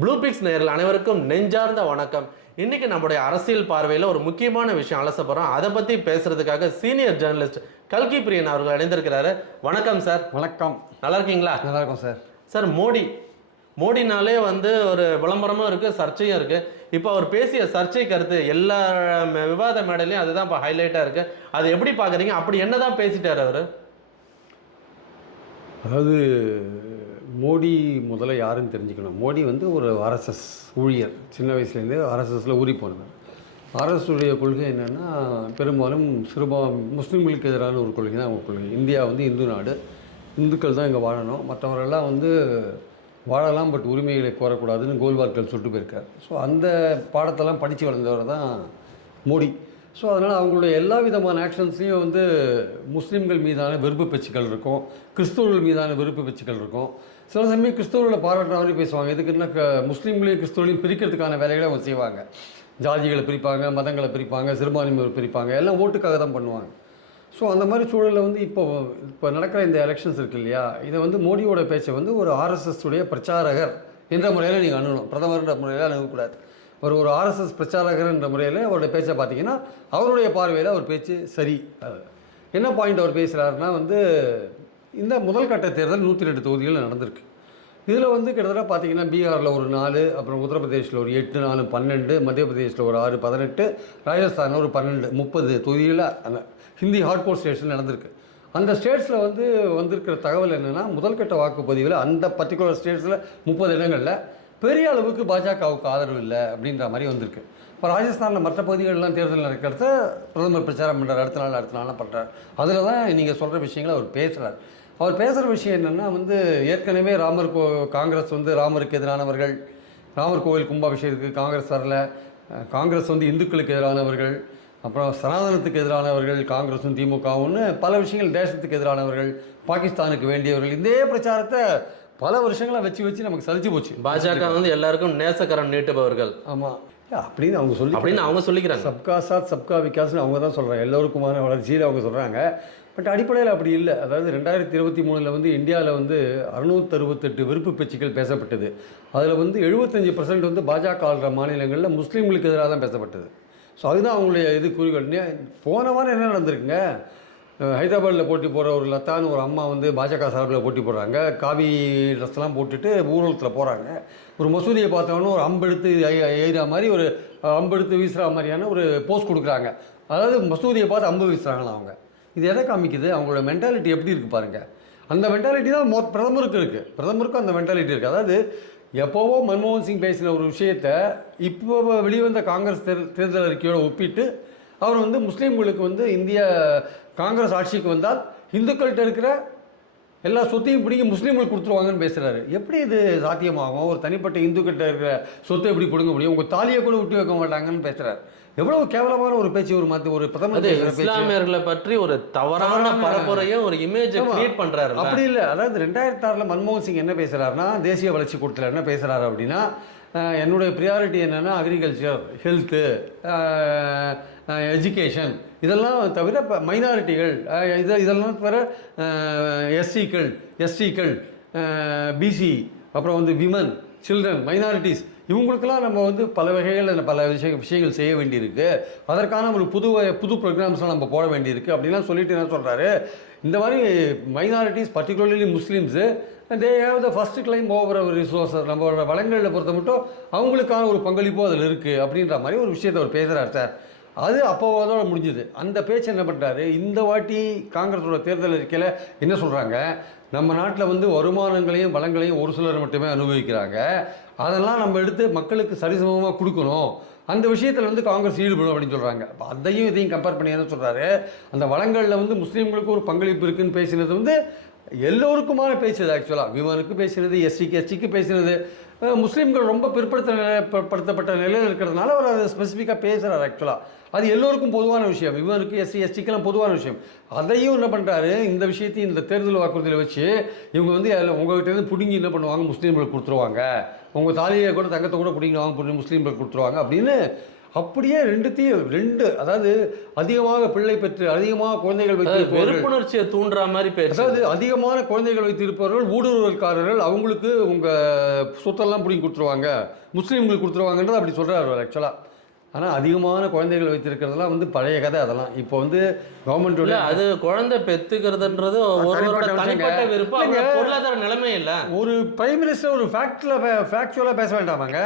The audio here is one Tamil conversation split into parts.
ப்ளூ பிக்ஸ் நேரில் அனைவருக்கும் நெஞ்சார்ந்த வணக்கம். இன்னைக்கு நம்முடைய அரசியல் பார்வையில் ஒரு முக்கியமான விஷயம் அலச போகிறோம் அதை பற்றி பேசுறதுக்காக சீனியர் ஜேர்னலிஸ்ட் கல்கி பிரியன் அவர்கள் இணைந்திருக்கிறாரு. வணக்கம் சார் வணக்கம். நல்லா இருக்கீங்களா? நல்லா இருக்கும் சார் சார் மோடி. மோடினாலே வந்து ஒரு விளம்பரமும் இருக்கு சர்ச்சையும் இருக்கு. இப்போ அவர் பேசிய சர்ச்சை கருத்து எல்லா ம- விவாத மேடையிலையும் அதுதான் இப்போ ஹைலைட்டாக இருக்கு. அது எப்படி பார்க்குறீங்க அப்படி என்னதான் பேசிட்டார் அவர்? அதாவது மோடி முதல்ல யாருன்னு தெரிஞ்சுக்கணும். மோடி வந்து ஒரு ஆர்எஸ்எஸ் ஊழியர். சின்ன வயசுலேருந்தே ஆர்எஸ்எஸில் ஊறி போனவர். RSS உடைய கொள்கை என்னென்னா பெரும்பாலும் சிறுபா முஸ்லீம்களுக்கு எதிரான ஒரு கொள்கை தான் அவங்க கொள்கை. இந்தியா வந்து இந்து நாடு. இந்துக்கள் தான் இங்கே வாழணும். மற்றவரெல்லாம் வந்து வாழலாம் பட் உரிமைகளை கோரக்கூடாதுன்னு கோல்வார்கள் சொல்லிட்டு போயிருக்கார். ஸோ அந்த பாடத்தெல்லாம் படித்து வளர்ந்தவர் தான் மோடி. ஸோ அதனால் அவங்களுடைய எல்லா விதமான ஆக்ஷன்ஸ்லேயும் வந்து முஸ்லீம்கள் மீதான வெறுப்பு பேச்சுக்கள் இருக்கும். கிறிஸ்தவர்கள் மீதான வெறுப்பு பேச்சுக்கள் இருக்கும். சில சமயம் கிறிஸ்தவர்களை பாராட்டுற மாதிரி பேசுவாங்க இதுக்குன்னா முஸ்லீம்களையும் கிறிஸ்தவர்களையும் பிரிக்கிறதுக்கான வேலைகளை அவங்க செய்வாங்க. ஜாதிகளை பிரிப்பாங்க மதங்களை பிரிப்பாங்க சிறுபான்மையை பிரிப்பாங்க. எல்லாம் ஓட்டுக்காக தான் பண்ணுவாங்க. ஸோ அந்த மாதிரி சூழலில் வந்து இப்போ இப்போ நடக்கிற இந்த எலெக்ஷன்ஸ் இருக்கு இல்லையா? இதை வந்து மோடியோட பேச்சை வந்து ஒரு ஆர்எஸ்எஸ் உடைய பிரச்சாரகர் என்ற முறையில் நீங்கள் அணுகணும். பிரதமர்ன்ற முறையில் அணுகக்கூடாது. ஒரு ஒரு ஆர்எஸ்எஸ் பிரச்சாரகர் என்ற முறையில் அவருடைய பேச்சை பார்த்தீங்கன்னா அவருடைய பார்வையில் அவர் பேச்சு சரி. என்ன பாயிண்ட் அவர் பேசுகிறாருன்னா வந்து இந்த முதல் கட்ட தேர்தல் நூற்றி ரெண்டு தொகுதிகள் நடந்திருக்கு. இதில் வந்து கிட்டத்தட்ட பார்த்தீங்கன்னா பீகாரில் ஒரு நாலு அப்புறம் உத்தரப்பிரதேசில் ஒரு எட்டு நாலு பன்னெண்டு மத்திய பிரதேசில் ஒரு ஆறு பதினெட்டு ராஜஸ்தானில் ஒரு பன்னெண்டு முப்பது தொகுதிகளில் அந்த ஹிந்தி ஹார்ட்கோர் ஸ்டேட்ஸில் நடந்திருக்கு. அந்த ஸ்டேட்ஸில் வந்து வந்திருக்கிற தகவல் என்னென்னா முதல்கட்ட வாக்குப்பதிவில் அந்த பர்டிகுலர் ஸ்டேட்ஸில் முப்பது இடங்களில் பெரிய அளவுக்கு பாஜகவுக்கு ஆதரவு இல்லை அப்படின்ற மாதிரி வந்திருக்கு. இப்போ ராஜஸ்தானில் மற்ற பகுதிகளெலாம் தேர்தல் நடக்கிறத பிரதமர் பிரச்சாரம் பண்ணுறார் அடுத்த நாள் அடுத்த நாள்லாம் பண்ணுறார் அதில் தான் நீங்கள் சொல்கிற விஷயங்களை அவர் பேசுகிறார் அவர் பேசுகிற விஷயம் என்னென்னா வந்து ஏற்கனவே ராமர் கோ காங்கிரஸ் வந்து ராமருக்கு எதிரானவர்கள் ராமர் கோவில் கும்பாபிஷேகத்துக்கு காங்கிரஸ் வரல காங்கிரஸ் வந்து இந்துக்களுக்கு எதிரானவர்கள் அப்புறம் சனாதனத்துக்கு எதிரானவர்கள் காங்கிரஸும் திமுகவும்னு பல விஷயங்கள் தேசத்துக்கு எதிரானவர்கள் பாகிஸ்தானுக்கு வேண்டியவர்கள் இதே பிரச்சாரத்தை பல வருஷங்களாக வச்சு வச்சு நமக்கு சலிச்சு போச்சு. பாஜக வந்து எல்லாருக்கும் நேசக்கரம் நீட்டுபவர்கள். ஆமாம் அப்படின்னு அவங்க சொல்லி அப்படின்னு அவங்க சொல்லிக்கிறாங்க. சப்கா சாத் சப்கா விகாஸ்னு அவங்க தான் சொல்கிறாங்க எல்லோருக்குமான வளர்ச்சியில் அவங்க சொல்கிறாங்க பட் அடிப்படையில் அப்படி இல்லை. அதாவது ரெண்டாயிரத்தி இருபத்தி மூணில் வந்து இந்தியாவில் வந்து அறுநூத்தறுபத்தெட்டு விருப்பு பேச்சுக்கள் பேசப்பட்டது. அதில் வந்து எழுபத்தஞ்சு பர்சன்ட் வந்து பாஜக ஆளுற மாநிலங்களில் முஸ்லீம்களுக்கு எதிராக தான் பேசப்பட்டது. ஸோ அதுதான் அவங்களுடைய இது குறிக்கோள் போன வாரம் என்ன நடந்திருக்குங்க? ஹைதராபாத்தில் போட்டி போடுற ஒரு லத்தான்னு ஒரு அம்மா வந்து பாஜக சார்பில் போட்டி போடுறாங்க. காவி ட்ரெஸ்லாம் போட்டுட்டு ஊர்வலத்தில் போகிறாங்க ஒரு மசூதியை பார்த்தவொன்னே ஒரு அம்பெடுத்து எ- எய்கிற மாதிரி ஒரு அம்பெடுத்து வீசுகிற மாதிரியான ஒரு போஸ்ட் கொடுக்குறாங்க. அதாவது மசூதியை பார்த்து அம்பு வீசுகிறாங்களா அவங்க? இது எதை காமிக்குது? அவங்களோட மென்டாலிட்டி எப்படி இருக்குது பாருங்கள் அந்த மென்டாலிட்டி தான் மொ பிரதமருக்கு இருக்குது பிரதமருக்கும் அந்த மென்டாலிட்டி இருக்குது அதாவது எப்போவோ மன்மோகன் சிங் பேசின ஒரு விஷயத்த இப்போ வெளிவந்த காங்கிரஸ் தேர் தேர்தல் அறிக்கையோடு ஒப்பிட்டு அவர் வந்து முஸ்லீம்களுக்கு வந்து இந்திய காங்கிரஸ் ஆட்சிக்கு வந்தால் இந்துக்கள்கிட்ட இருக்கிற எல்லா சொத்தையும் பிடிங்கி முஸ்லீம்களுக்கு கொடுத்துருவாங்கன்னு பேசுகிறாரு எப்படி இது சாத்தியமாகும்? ஒரு தனிப்பட்ட இந்துக்கிட்ட இருக்கிற சொத்தை எப்படி பிடுங்க முடியும்? உங்கள் தாலியை கூட விட்டு வைக்க மாட்டாங்கன்னு பேசுகிறார் எவ்வளவு கேவலமான ஒரு பேச்சு ஒரு மத்திய ஒரு பிரதமர் இஸ்லாமியர்களை பற்றி ஒரு தவறான பரப்புரையும் ஒரு இமேஜ். கிரியேட் பண்றாரு அப்படி இல்லை. அதாவது ரெண்டாயிரத்தி ஆறில் மன்மோகன் சிங் என்ன பேசுகிறாருன்னா தேசிய வளர்ச்சி கூட்டத்தில் என்ன பேசுகிறாரு அப்படின்னா என்னுடைய ப்ரியாரிட்டி என்னென்னா அக்ரிகல்ச்சர் ஹெல்த்து எஜுகேஷன் இதெல்லாம் தவிர இப்போ மைனாரிட்டிகள் இதை இதெல்லாம் தவிர எஸ்சிக்கள் எஸ்டிக்கள் பிசி அப்புறம் வந்து விமன் சில்ட்ரன் மைனாரிட்டிஸ் இவங்களுக்கெல்லாம் நம்ம வந்து பல வகைகளில் பல விஷய விஷயங்கள் செய்ய வேண்டியிருக்கு. அதற்கான ஒரு புது வ- புது ப்ரோக்ராம்ஸ்லாம் நம்ம போட வேண்டியிருக்கு. அப்படின்லாம் சொல்லிட்டு என்ன சொல்கிறாரு இந்த மாதிரி minorities particularly Muslims they have the first claim over our resources நம்மளோட வளங்களில் பொறுத்த மட்டும் அவங்களுக்கான ஒரு பங்களிப்பும் அதில் இருக்குது அப்படின்ற மாதிரி ஒரு விஷயத்தை அவர் பேசுகிறார் சார். அது அப்போ அதோட முடிஞ்சுது. அந்த பேச்சு என்ன பண்ணுறாரு இந்த வாட்டி காங்கிரஸோட தேர்தல் அறிக்கையில் என்ன சொல்கிறாங்க நம்ம நாட்டில் வந்து வருமானங்களையும் வளங்களையும் ஒரு சிலர் மட்டுமே அனுபவிக்கிறாங்க. அதெல்லாம் நம்ம எடுத்து மக்களுக்கு சரிசமமாக கொடுக்கணும். அந்த விஷயத்தில் வந்து காங்கிரஸ் ஈடுபடும் அப்படின்னு சொல்கிறாங்க அப்போ அதையும் இதையும் கம்பேர் பண்ணி என்ன சொல்கிறாரு அந்த வளங்களில் வந்து முஸ்லீம்களுக்கு ஒரு பங்களிப்பு இருக்குன்னு பேசினது வந்து எல்லோருக்குமான பேச்சு ஆக்சுவலாக விமனுக்கு பேசினது எஸ்சிக்கு எஸ்டிக்கு பேசினது முஸ்லீம்கள் ரொம்ப பிற்படுத்த பிற்படுத்தப்பட்ட நிலையில் இருக்கிறதுனால அவர் அதை ஸ்பெசிஃபிக்காக பேசுகிறார் ஆக்சுவலாக அது எல்லோருக்கும் பொதுவான விஷயம். விமனுக்கு எஸ்சி எஸ்டிக்கெல்லாம் பொதுவான விஷயம். அதையும் என்ன பண்ணுறாரு இந்த விஷயத்தையும் இந்த தேர்தல் வாக்குறுதியில் வச்சு இவங்க வந்து அதில் உங்கள்கிட்ட பிடுங்கி என்ன பண்ணுவாங்க முஸ்லீம்களுக்கு கொடுத்துருவாங்க. உங்கள் தாலியை கூட தங்கத்தை கூட பிடிங்கி வாங்க முஸ்லீம்களுக்கு கொடுத்துருவாங்க அப்படின்னு அப்படியே ரெண்டுத்தையும் ரெண்டு அதாவது அதிகமாக பிள்ளை பெற்று அதிகமாக குழந்தைகள் வைத்திருப்பவர்கள். வெறுப்புணர்ச்சியை தூண்டுற மாதிரி பேச அதாவது அதிகமான குழந்தைகள் வைத்திருப்பவர்கள் ஊடுருவல்காரர்கள் அவங்களுக்கு உங்கள் சொத்தெல்லாம் பிடிங்கி கொடுத்துருவாங்க முஸ்லீம்களுக்கு கொடுத்துருவாங்கன்றது அப்படி சொல்கிறார் அவர் ஆக்சுவலாக ஆனால் அதிகமான குழந்தைகள் வைத்திருக்கிறதெல்லாம் வந்து பழைய கதை அதெல்லாம். இப்போ வந்து இல்ல கவர்மெண்ட்டோட அது குழந்தை பெத்துக்கிறதுன்றது ஒருவரோட தனிப்பட்ட. விருப்பம். பொருளாதார நிலைமை இல்ல. ஒரு பிரைம் மினிஸ்டர் ஒரு ஃபேக்டில் ஃபேக்சுவலாக பேச வேண்டாமாங்க.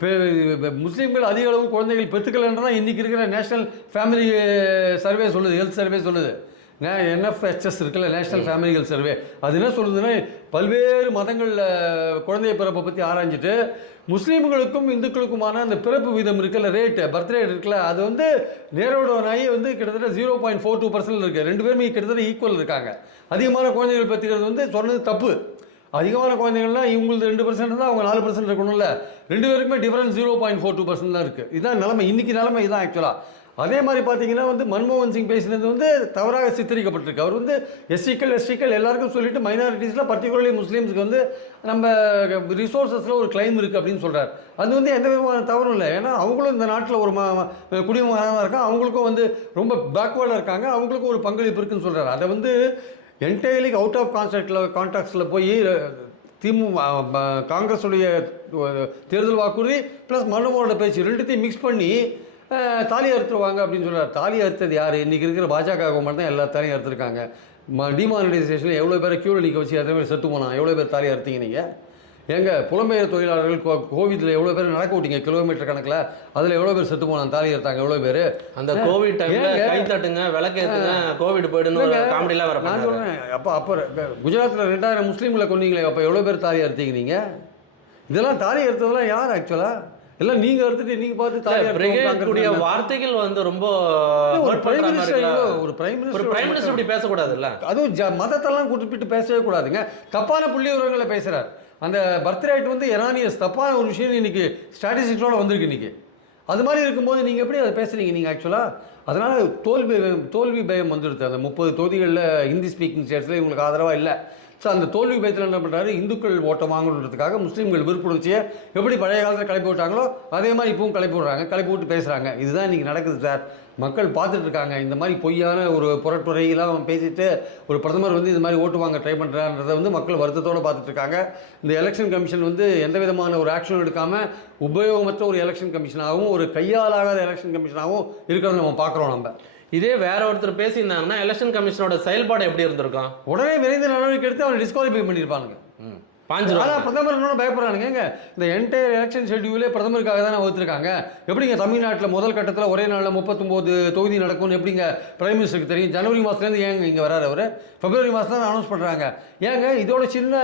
முஸ்லீம்கள் அதிக அளவு குழந்தைகள் பெற்றுக்கலன்றதான் இன்றைக்கி இருக்கிற நேஷனல் ஃபேமிலி சர்வே சொல்லுது ஹெல்த் சர்வே சொல்லுது. என்எஃப்ஹெச்எஸ் இருக்குல்ல நேஷனல் ஃபேமிலி ஹெல்த் சர்வே. அது என்ன சொல்லுதுன்னா பல்வேறு மதங்களில் குழந்தை பிறப்பை பற்றி ஆராய்ஞ்சிட்டு முஸ்லீம்களுக்கும் இந்துக்களுக்குமான அந்த பிறப்பு வீதம் இருக்குல்ல ரேட்டு பர்த் ரேட் இருக்குல்ல அது வந்து நேரோட நாய் வந்து கிட்டத்தட்ட zero point four two percent இருக்குது ரெண்டு பேருமே கிட்டத்தட்ட ஈக்குவல் இருக்காங்க. அதிகமான குழந்தைகள் பெற்றுக்கிறது வந்து சொன்னது தப்பு. அதிகமான குழந்தைகள்லாம் இவங்களுக்கு ரெண்டு பர்சன்ட் தான் அவங்க நாலு பர்சன்ட் இருக்கணும்ல. ரெண்டு பேருக்குமே difference zero point four two percent தான் இருக்குது இதுதான் நிலமை. இன்னைக்கு நிலமை இதுதான் ஆக்சுவலாக அதே மாதிரி பார்த்தீங்கன்னா வந்து மன்மோகன் சிங் பேசினது வந்து தவறாக சித்தரிக்கப்பட்டிருக்கு. அவர் வந்து எஸ்சிக்கள் எஸ்டிக்கள் எல்லாருக்கும் சொல்லிட்டு மைனாரிட்டிஸில் பர்டிகுலர்லி முஸ்லீம்ஸ்க்கு வந்து நம்ம ரிசோர்ஸஸில் ஒரு கிளைம் இருக்குது அப்படின்னு சொல்கிறார் அது வந்து எந்த விதமான தவறும் இல்லை. ஏன்னா அவங்களும் இந்த நாட்டில் ஒரு குடிமகனாக இருக்காங்க. அவங்களுக்கும் வந்து ரொம்ப பேக்வேர்டாக இருக்காங்க. அவங்களுக்கும் ஒரு பங்களிப்பு இருக்குன்னு சொல்கிறார் அதை வந்து என்டையர்லி அவுட் ஆஃப் கான்செப்டில் கான்டாக்ட்ஸில் போய் திமு காங்கிரஸுடைய தேர்தல் வாக்குறுதி ப்ளஸ் மனுமோட பேச்சு ரெண்டுத்தையும் மிக்ஸ் பண்ணி தாலி அறுத்துருவாங்க அப்படின்னு சொல்கிறார் தாலி அறுத்தது யார்? இன்றைக்கி இருக்கிற பாஜக கவர்மெண்ட் தான் எல்லா தாலியும் அறுத்துருக்காங்க. ம எவ்வளோ பேரை க்யூவில் நிற்க வச்சு அதே மாதிரி செத்து போனான். எவ்வளோ பேர் தாலி அறுத்தீங்க நீங்கள் ஏங்க புலம்பெயர் தொழிலாளர்கள் கோ கோவிட்டில் எவ்வளோ பேர் நடக்க விட்டீங்க? கிலோமீட்டர் கணக்கில். அதில் எவ்வளோ பேர் செத்து போனான் தாலி அறுத்தாங்க எவ்வளோ பேர்? அந்த கோவிட் டைம்ல? கை தட்டுங்க விளக்கேத்துங்க கோவிட் போயிடுன்னு காமெடிலாம் வர நான். சொல்கிறேன் அப்போ அப்போ குஜராத்தில் ரெண்டாயிரம் முஸ்லீம்களை கொன்னீங்களே அப்போ எவ்வளோ பேர் தாலி அறுத்தீங்க நீங்கள் இதெல்லாம் தாலி அறுத்ததெல்லாம் யார் ஆக்சுவலாக எல்லாம் நீங்கள் அறுத்துட்டு நீங்கள் பார்த்து கூடிய வார்த்தைகள் வந்து ரொம்ப ஒரு பிரைம் மினிஸ்டர்? ஒரு பிரைம் ஒரு மினிஸ்டர் பிரைம் மினிஸ்டர் இப்படி பேசக்கூடாதுல்ல? அதுவும் மதத்தெல்லாம் குறிப்பிட்டு பேசவே கூடாதுங்க. தப்பான புள்ளி விவரங்களை பேசுகிறார் அந்த பர்த் ரேட் வந்து எரானியஸ் தப்பான ஒரு விஷயம் இன்றைக்கி ஸ்டாட்டிஸ்டிக்ஸோட வந்திருக்கு இன்னைக்கு. அது மாதிரி இருக்கும்போது நீங்கள் எப்படி அதை பேசுகிறீங்க நீங்கள் ஆக்சுவலாக அதனால் தோல்வி தோல்வி பயம் வந்துடுது. அந்த முப்பது தொகுதிகளில் ஹிந்தி ஸ்பீக்கிங் ஸ்டேட்ஸில் இவங்களுக்கு ஆதரவாக இல்லை. ஸோ அந்த தோல்வி பயத்தில் என்ன பண்ணுறாரு இந்துக்கள் ஓட்டை வாங்கணுன்றதுக்காக முஸ்லீம்கள் விருப்புணர்ச்சியை எப்படி பழைய காலத்தில் கிளப்பி விட்டாங்களோ அதே மாதிரி இப்பவும் கிளப்பி விடுறாங்க கிளப்பி விட்டு பேசுகிறாங்க இதுதான் இன்றைக்கி நடக்குது சார் மக்கள் பார்த்துட்டு இருக்காங்க. இந்த மாதிரி பொய்யான ஒரு புறட்டுரையெல்லாம் அவன் பேசிட்டு ஒரு பிரதமர் வந்து இது மாதிரி ஓட்டு வாங்க ட்ரை பண்ணுறான்றதை வந்து மக்கள் வருத்தத்தோடு பார்த்துட்டு இருக்காங்க. இந்த எலெக்ஷன் கமிஷன் வந்து எந்த விதமான ஒரு ஆக்ஷன் எடுக்காமல் உபயோகமற்ற ஒரு எலெக்ஷன் கமிஷனாகவும் ஒரு கையாலாகாத எலெக்ஷன் கமிஷனாகவும் இருக்கிறத நம்ம பார்க்குறோம் நம்ம. இதே வேற ஒருத்தர் பேசியிருந்தாங்கன்னா எலெக்ஷன் கமிஷனோட செயல்பாடு எப்படி இருந்திருக்கும்? உடனே விரைந்து நடவடிக்கை எடுத்து அவனை டிஸ்குவாலிஃபை பண்ணியிருப்பாங்க ஆனால் பிரதமர் இன்னும் பயப்படுறானுங்க. இந்த என்டையர் எலெக்ஷன் ஷெட்யூலே பிரதமருக்காக தானே வகுத்துருக்காங்க எப்படிங்க தமிழ்நாட்டில் முதல் கட்டத்தில் ஒரே நாளில் முப்பத்தொம்போது தொகுதி நடக்கும்னு எப்படிங்க பிரைம் மினிஸ்டருக்கு தெரியும்? ஜனவரி மாதத்துலேருந்து ஏங்க இங்கே வராரு அவர்? பிப்ரவரி மாதம் தான் அனௌன்ஸ் பண்ணுறாங்க ஏங்க இதோட சின்ன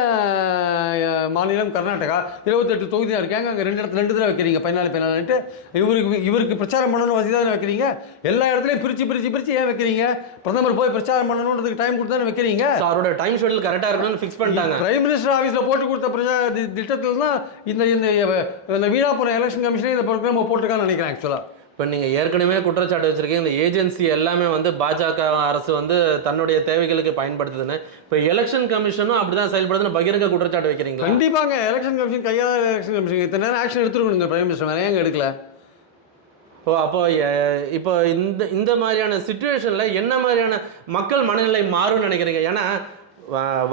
மாநிலம் கர்நாடகா இருபத்தெட்டு தொகுதி தான் இருக்காங்க அங்கே ரெண்டு இடத்துல ரெண்டு தடவை வைக்கிறீங்க. பதினாலு பதினாலுன்ட்டு இவருக்கு இவருக்கு பிரச்சாரம் பண்ணணும் வசதி தானே வைக்கிறீங்க? எல்லா இடத்துலையும் பிரித்து பிரித்து பிரித்து ஏன் வைக்கிறீங்க? பிரதமர் போய் பிரச்சாரம் பண்ணணுன்றதுக்கு டைம் கொடுத்து தானே வைக்கிறீங்க? அவரோட டைம் ஷெட்யூல் கரெக்டா இருக்கணும்னு ஃபிக்ஸ் பண்ணிட்டாங்க. பிரைம் மினிஸ்டர் ஆஃபீஸில் போட்டு கொடுத்த பிரஜா திட்டத்தில் தான் இந்த இந்த இந்த வீணா போன எலெக்ஷன் கமிஷனே இந்த ப்ரோக்ராம் போட்டிருக்கான்னு நினைக்கிறேன் ஆக்சுவலாக இப்போ நீங்க ஏற்கனவே குற்றச்சாட்டு வச்சிருக்கீங்க. இந்த ஏஜென்சி எல்லாமே வந்து பாஜக அரசு வந்து தன்னுடைய தேவைகளுக்கு பயன்படுத்துதுன்னு. இப்போ எலெக்ஷன் கமிஷனும் அப்படிதான் செயல்படுதுன்னு பகிரங்க குற்றச்சாட்டு வைக்கிறீங்களா? கண்டிப்பாங்க. எலெக்ஷன் கமிஷன் கையாள எலெக்ஷன் கமிஷன் இத்தனை நேரம் ஆக்ஷன் எடுத்துருக்கணுங்க பிரைம் மினிஸ்டர் மேலே ஏங்க எடுக்கல? ஓ அப்போ இப்போ இந்த இந்த மாதிரியான சுச்சுவேஷன்ல என்ன மாதிரியான மக்கள் மனநிலை மாறும்னு நினைக்கிறீங்க? ஏன்னா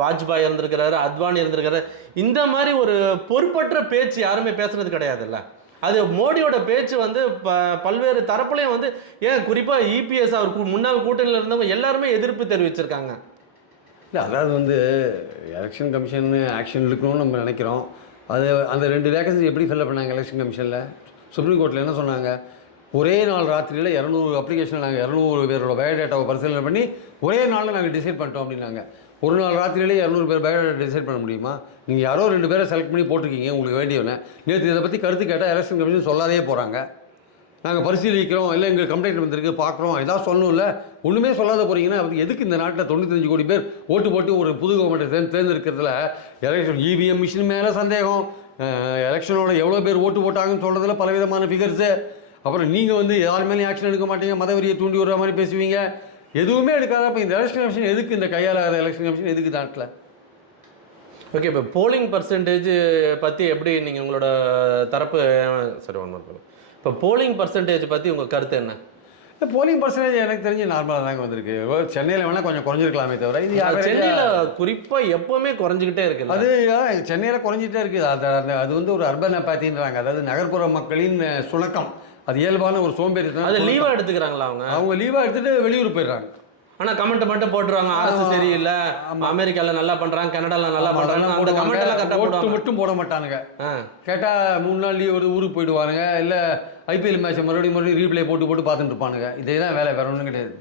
வாஜ்பாய் இருந்திருக்கிறாரு அத்வானி இருந்திருக்கிறாரு. இந்த மாதிரி ஒரு பொறுப்பற்ற பேச்சு யாருமே பேசுனது கிடையாதுல்ல. அது மோடியோட பேச்சு வந்து ப பல்வேறு தரப்புலையும் வந்து ஏன் குறிப்பாக இபிஎஸ் அவர் முன்னாள் கூட்டணியில் இருந்தவங்க எல்லாருமே எதிர்ப்பு தெரிவிச்சிருக்காங்க. இல்லை அதாவது வந்து எலெக்ஷன் கமிஷன் ஆக்ஷன் எடுக்கணும்னு நம்ம நினைக்கிறோம். அது அந்த ரெண்டு வேகன்சி எப்படி ஃபில்அப் பண்ணாங்க எலெக்ஷன் கமிஷனில் சுப்ரீம் கோர்ட்டில் என்ன சொன்னாங்க? ஒரே நாள் ராத்திரியில் இரநூறு அப்ளிகேஷன் நாங்கள் இரநூறு பேரோட பயோடேட்டாவை பரிசீலனை பண்ணி ஒரே நாளில் நாங்கள் டிசைட் பண்ணிட்டோம் அப்படின்னாங்க. ஒரு நாள் ராத்திரியிலே இரநூறு பேர் பயோடேட்டா டிசைட் பண்ண முடியுமா? நீங்கள் யாரோ ரெண்டு பேரை செலக்ட் பண்ணி போட்டிருக்கீங்க உங்களுக்கு வேண்டியவனே. நேற்று இதை பற்றி கருத்து கேட்டால் எலெக்ஷன் கமிஷன் சொல்லாதே போகிறாங்க நாங்கள் பரிசீலிக்கிறோம் இல்லை எங்களுக்கு கம்ப்ளைண்ட் வந்திருக்கு பார்க்குறோம் ஏதாவது சொல்லணும்ல ஒன்றுமே சொல்லாத போகிறீங்கன்னா அதுக்கு எதுக்கு இந்த நாட்டில் தொண்ணூத்தஞ்சு கோடி பேர் ஓட்டு போட்டு ஒரு புது கவர்மெண்ட்டை தேர்ந்து தேர்ந்தெடுக்கிறதுல எலெக்ஷன் இவிஎம் மிஷின் மேலே சந்தேகம். எலெக்ஷனோட எவ்வளோ பேர் ஓட்டு போட்டாங்கன்னு சொல்கிறதுல பலவிதமான ஃபிகர்ஸு அப்புறம் நீங்கள் வந்து யார் மேலேயும் ஆக்ஷன் எடுக்க மாட்டீங்க மதவெறியை தூண்டி விடுற மாதிரி பேசுவீங்க. எதுவுமே எடுக்காத அப்போ இந்த எலெக்ஷன் கமிஷன் எதுக்கு இந்த கையாளாத எலெக்ஷன் கமிஷன் எதுக்கு நாட்டில் ஓகே இப்போ போலிங் பர்சன்டேஜ் பற்றி எப்படி நீங்கள் உங்களோட தரப்பு சரி ஒன் இப்போ போலிங் பர்சன்டேஜ் பற்றி உங்கள் கருத்து என்ன? இந்த போலிங் பர்சன்டேஜ் எனக்கு தெரிஞ்சு நார்மலாக தாங்க வந்திருக்கு. சென்னையில் வேணால் கொஞ்சம் குறைஞ்சிருக்கலாமே தவிர இது சென்னையில் குறிப்பாக எப்போவுமே குறைஞ்சிக்கிட்டே இருக்குல்ல? அது சென்னையில் குறைஞ்சிட்டே இருக்குது. அது அது வந்து ஒரு அர்பன் அப்பாத்தின்றாங்க அதாவது நகர்ப்புற மக்களின் சுணக்கம். அது இயல்பான ஒரு சோம்பேறித்தனம் அது சுணக்கம். லீவாக எடுத்துக்கிறாங்களா அவங்க? அவங்க லீவாக எடுத்துட்டு வெளியூர் போயிடுறாங்க. ஆனா கமெண்ட் மட்டும் போட்டுருவாங்க அரசு. சரியில்லை அமெரிக்கால நல்லா பண்றாங்க கனடால நல்லா பண்றாங்க அந்த போடுவாங்க. கமெண்ட் எல்லாம் கரெக்டாக போடுவாங்க. மட்டும் போட மாட்டானுங்க. கேட்டால் மூணு நாள் லீவ் வருது ஊருக்கு போயிடுவானுங்க. இல்லை ஐபிஎல் மேட்ச்சை மறுபடியும் மறுபடியும் ரீப்ளே போட்டு போட்டு பார்த்துட்டு இருப்பானுங்க. இதே தான் வேலை வேற ஒன்றும் கிடையாது.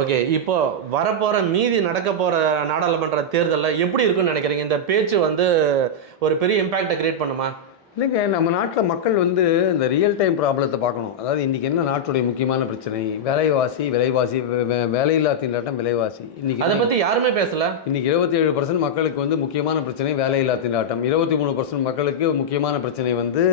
ஓகே இப்போ வரப்போற மீதி நடக்க போற நாடாளுமன்ற தேர்தல்ல எப்படி இருக்கும்னு நினைக்கிறீங்க? இந்த பேச்சு வந்து ஒரு பெரிய இம்பாக்டை கிரியேட் பண்ணுமா? இல்லைங்க நம்ம நாட்டில் மக்கள் வந்து இந்த ரியல் டைம் ப்ராப்ளத்தை பார்க்கணும். அதாவது இன்றைக்கி என்ன நாட்டுடைய முக்கியமான பிரச்சனை? விலைவாசி விலைவாசி வேலையில்லா திண்டாட்டம் விலைவாசி. இன்னைக்கு அதை பத்தி யாருமே பேசல? இன்னைக்கு இருபத்தி ஏழு பர்சன்ட் மக்களுக்கு வந்து முக்கியமான பிரச்சனை வேலையில்லா திண்டாட்டம். இருபத்தி மூணு பர்சன்ட் மக்களுக்கு முக்கியமான பிரச்சனை வந்து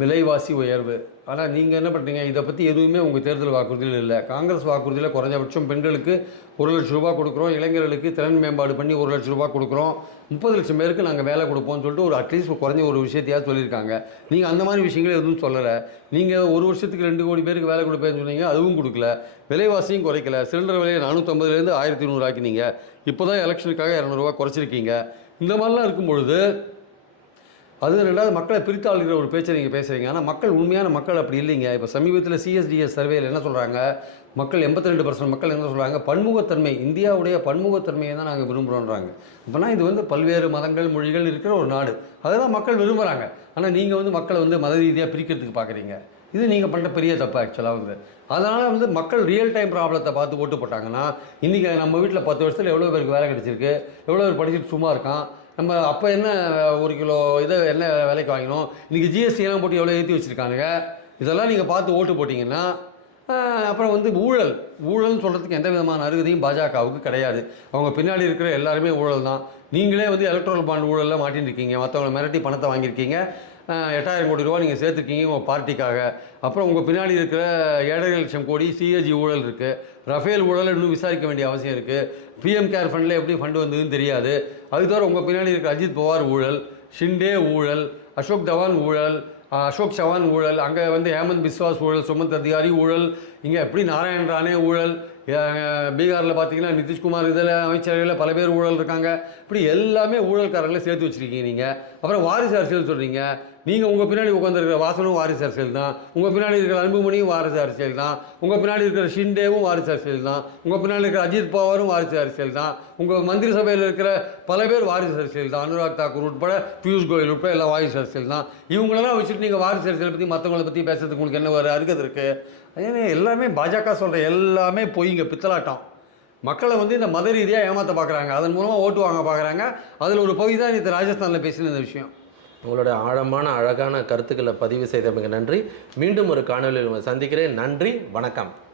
விலைவாசி உயர்வு. ஆனால் நீங்கள் என்ன பண்ணுறீங்க இதை பற்றி எதுவுமே உங்கள் தேர்தல் வாக்குறுதியில் இல்லை. காங்கிரஸ் வாக்குறுதியில் குறைஞ்சபட்சம் பெண்களுக்கு ஒரு லட்ச ரூபா கொடுக்குறோம். இளைஞர்களுக்கு திறன் மேம்பாடு பண்ணி ஒரு லட்ச ரூபா கொடுக்குறோம். முப்பது லட்சம் பேருக்கு நாங்கள் வேலை கொடுப்போம்னு சொல்லிட்டு ஒரு அட்லீஸ்ட் குறைஞ்ச ஒரு விஷயத்தையாவது சொல்லியிருக்காங்க. நீங்கள் அந்த மாதிரி விஷயங்கள் எதுவும் சொல்லலை. நீங்கள் ஒரு வருஷத்துக்கு ரெண்டு கோடி பேருக்கு வேலை கொடுப்பேன்னு சொன்னீங்க அதுவும் கொடுக்கல. விலைவாசியும் குறைக்கல. சிலிண்டர் விலையை நானூற்றம்பதுலேருந்து ஆயிரத்தி நூறு ஆக்கினீங்க. இப்போ தான் எலெக்ஷனுக்காக இரநூறுவா குறைச்சிருக்கீங்க. இந்த மாதிரிலாம் இருக்கும் பொழுது அது ரெண்டாவது மக்களை பிரித்தாளுகிற ஒரு பேச்சை நீங்கள் பேசுகிறீங்க ஆனால் மக்கள் உண்மையான மக்கள் அப்படி இல்லைங்க. இப்போ சமீபத்தில் சிஎஸ்டிஎஸ் சர்வேயில் என்ன சொல்கிறாங்க மக்கள் எண்பத்தி ரெண்டு பர்சன்ட் மக்கள் என்ன சொல்கிறாங்க பன்முகத்தன்மை இந்தியாவுடைய பன்முகத்தன்மையை தான் நாங்கள் விரும்புகிறோன்றாங்க அப்போனா இது வந்து பல்வேறு மதங்கள் மொழிகள் இருக்கிற ஒரு நாடு. அதுதான் மக்கள் விரும்புகிறாங்க ஆனால் நீங்கள் வந்து மக்களை வந்து மத ரீதியாக பிரிக்கிறதுக்கு பார்க்குறீங்க இது நீங்கள் பண்ணுற பெரிய தப்பு ஆக்சுவலாக வந்து. அதனால் வந்து மக்கள் ரியல் டைம் ப்ராப்ளத்தை பார்த்து ஓட்டு போட்டாங்கன்னா இன்றைக்கி நம்ம வீட்டில் பத்து வருஷத்தில் எவ்வளோ பேருக்கு வேலை கிடச்சிருக்கு? எவ்வளோ பேர் படிச்சுட்டு சும்மா இருக்கான்? நம்ம அப்போ என்ன ஒரு கிலோ இதை என்ன விலைக்கு வாங்கினோம்? இன்றைக்கி ஜிஎஸ்டி எல்லாம் போட்டு எவ்வளோ ஏற்றி வச்சுருக்கானுங்க? இதெல்லாம் நீங்கள் பார்த்து ஓட்டு போட்டிங்கன்னா அப்புறம் வந்து ஊழல். ஊழல்னு சொல்கிறதுக்கு எந்த விதமான அருகதையும் பாஜகவுக்கு கிடையாது. அவங்க பின்னாடி இருக்கிற எல்லாருமே ஊழல் தான். நீங்களே வந்து எலக்ட்ரல் பாண்ட் ஊழலில் மாட்டின்னு இருக்கீங்க. மற்றவங்களை மிரட்டி பணத்தை வாங்கியிருக்கீங்க. எட்டாயிரம் கோடி ரூபா நீங்கள் சேர்த்துருக்கீங்க உங்கள் பார்ட்டிக்காக. அப்புறம் உங்கள் பின்னாடி இருக்கிற ஏழரை லட்சம் கோடி சிஏஜி ஊழல் இருக்குது ரஃபேல் ஊழல் இன்னும் விசாரிக்க வேண்டிய அவசியம் இருக்குது பிஎம் கேர் ஃபண்டில் எப்படி ஃபண்டு வந்ததுன்னு தெரியாது. அது தவிர உங்கள் பின்னாடி இருக்கிற அஜித் பவார் ஊழல் ஷிண்டே ஊழல் அசோக் தவான் ஊழல் அசோக் சவான் ஊழல் அங்கே வந்து ஹேமந்த் பிஸ்வாஸ் ஊழல் சுமந்த் அதிகாரி ஊழல் இங்கே எப்படி நாராயண் ரானே ஊழல் பீகாரில் பார்த்தீங்கன்னா நிதிஷ்குமார் இதில் அமைச்சர்களில் பல பேர் ஊழல் இருக்காங்க. இப்படி எல்லாமே ஊழல்காரங்களை சேர்த்து வச்சுருக்கீங்க நீங்கள் அப்புறம் வாரிசு அரசியல் சொல்கிறீங்க நீங்கள் உங்கள் பின்னாடி உட்காந்துருக்கிற வாசனும் வாரிசு அரசியல் தான். உங்கள் பின்னாடி இருக்கிற அன்புமணியும் வாரிசு அரசியல் தான். உங்கள் பின்னாடி இருக்கிற ஷிண்டேவும் வாரிசு அரசியல் தான். உங்கள் பின்னாடி இருக்கிற அஜித் பவாரும் வாரிசு அரசியல் தான். உங்கள் மந்திரி சபையில் இருக்கிற பல பேர் வாரிசு அரசியல் தான். அனுராக் தாக்கூர் உட்பட பியூஷ் கோயல் உட்பட எல்லாம் வாரிசு அரசியல் தான். இவங்களெல்லாம் வச்சுட்டு நீங்கள் வாரிசு அரசியல் பற்றி மற்றவங்களை பற்றி பேசுறதுக்கு உங்களுக்கு என்ன ஒரு அருகது இருக்குது ஏன்னா எல்லாமே பாஜக சொல்கிற எல்லாமே பொய்ங்க. பித்தலாட்டம். மக்களை வந்து இந்த மத ரீதியாக ஏமாற்ற பார்க்குறாங்க அதன் மூலமாக ஓட்டு வாங்க பார்க்குறாங்க அதில் ஒரு பகுதி தான் இது ராஜஸ்தானில் பேசின இந்த விஷயம். உங்களோட ஆழமான அழகான கருத்துக்களை பதிவு செய்தமைக்கு நன்றி. மீண்டும் ஒரு காணொலியில் சந்திக்கிறேன். நன்றி. வணக்கம்.